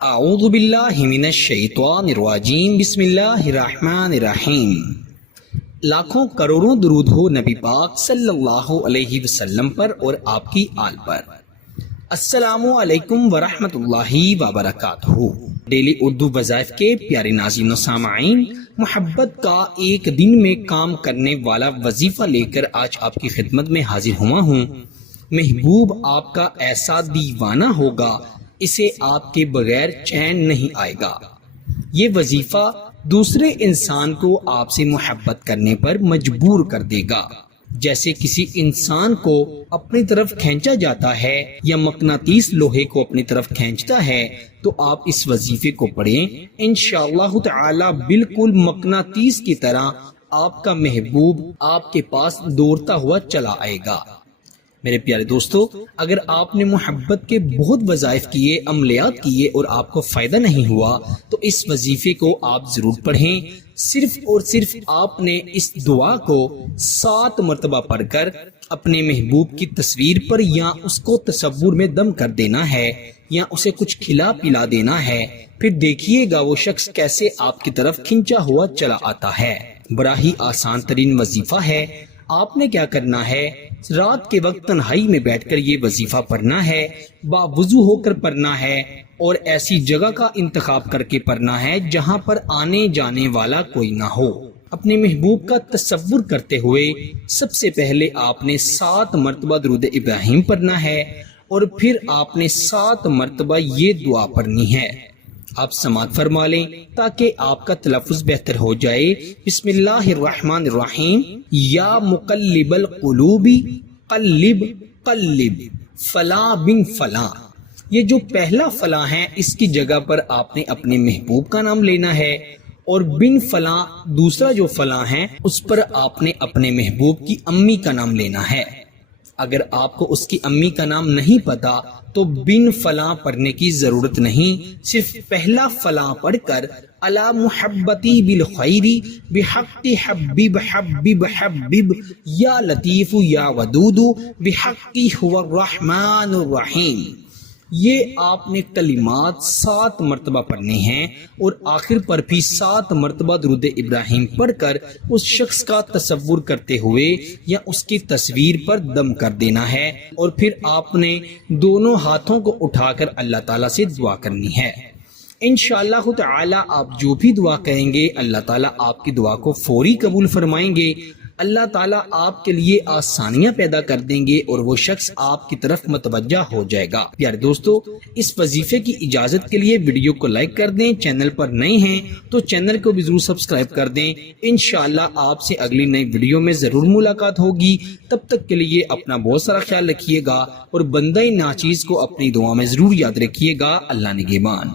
اعوذ باللہ من الشیطان الرجیم بسم اللہ الرحمن الرحیم۔ لاکھوں کروڑوں درود ہو نبی پاک صلی اللہ علیہ وسلم پر اور آپ کی آل پر۔ السلام علیکم ورحمۃ اللہ وبرکاتہ۔ ڈیلی اردو وظائف کے پیارے ناظرین و سامعین، محبت کا ایک دن میں کام کرنے والا وظیفہ لے کر آج آپ کی خدمت میں حاضر ہوا ہوں۔ محبوب آپ کا ایسا دیوانہ ہوگا، اسے آپ کے بغیر چین نہیں آئے گا۔ یہ وظیفہ دوسرے انسان کو آپ سے محبت کرنے پر مجبور کر دے گا۔ جیسے کسی انسان کو اپنی طرف کھینچا جاتا ہے یا مقناطیس لوہے کو اپنی طرف کھینچتا ہے، تو آپ اس وظیفے کو پڑھیں، انشاءاللہ تعالی بالکل مقناطیس کی طرح آپ کا محبوب آپ کے پاس دوڑتا ہوا چلا آئے گا۔ میرے پیارے دوستو، اگر آپ نے محبت کے بہت وظائف کیے، عملیات کیے اور آپ کو فائدہ نہیں ہوا، تو اس وظیفے کو آپ ضرور پڑھیں۔ صرف اور صرف آپ نے اس دعا کو 7 مرتبہ پڑھ کر اپنے محبوب کی تصویر پر یا اس کو تصور میں دم کر دینا ہے یا اسے کچھ کھلا پلا دینا ہے۔ پھر دیکھیے گا وہ شخص کیسے آپ کی طرف کھنچا ہوا چلا آتا ہے۔ بڑا ہی آسان ترین وظیفہ ہے۔ آپ نے کیا کرنا ہے، رات کے وقت تنہائی میں بیٹھ کر یہ وظیفہ پڑھنا ہے، باوضو ہو کر پڑھنا ہے اور ایسی جگہ کا انتخاب کر کے پڑھنا ہے جہاں پر آنے جانے والا کوئی نہ ہو۔ اپنے محبوب کا تصور کرتے ہوئے سب سے پہلے آپ نے 7 مرتبہ درود ابراہیم پڑھنا ہے اور پھر آپ نے 7 مرتبہ یہ دعا پڑھنی ہے۔ آپ سماعت فرما لیں تاکہ آپ کا تلفظ بہتر ہو جائے۔ بسم اللہ الرحمن الرحیم۔ یا مقلب القلوب قلب قلب فلاں بن فلاں۔ یہ جو پہلا فلاں ہے، اس کی جگہ پر آپ نے اپنے محبوب کا نام لینا ہے، اور بن فلاں دوسرا جو فلاں ہے اس پر آپ نے اپنے محبوب کی امی کا نام لینا ہے۔ اگر آپ کو اس کی امی کا نام نہیں پتا تو بن فلاں پڑھنے کی ضرورت نہیں، صرف پہلا فلاں پڑھ کر الا محبتی بالخیر بحق حبیب حبیب حبیب یا لطیف یا ودود بحق هو الرحمن الرحیم، یہ آپ نے کلمات 7 مرتبہ پڑھنے ہیں اور آخر پر بھی 7 مرتبہ درود ابراہیم پڑھ کر اس شخص کا تصور کرتے ہوئے یا اس کی تصویر پر دم کر دینا ہے، اور پھر آپ نے دونوں ہاتھوں کو اٹھا کر اللہ تعالیٰ سے دعا کرنی ہے۔ انشاءاللہ تعالی آپ جو بھی دعا کہیں گے، اللہ تعالیٰ آپ کی دعا کو فوری قبول فرمائیں گے۔ اللہ تعالیٰ آپ کے لیے آسانیاں پیدا کر دیں گے اور وہ شخص آپ کی طرف متوجہ ہو جائے گا۔ پیارے دوستو، اس وظیفے کی اجازت کے لیے ویڈیو کو لائک کر دیں، چینل پر نئے ہیں تو چینل کو بھی ضرور سبسکرائب کر دیں۔ انشاءاللہ آپ سے اگلی نئی ویڈیو میں ضرور ملاقات ہوگی۔ تب تک کے لیے اپنا بہت سارا خیال رکھیے گا اور بندہ ناچیز کو اپنی دعا میں ضرور یاد رکھیے گا۔ اللہ نگہبان۔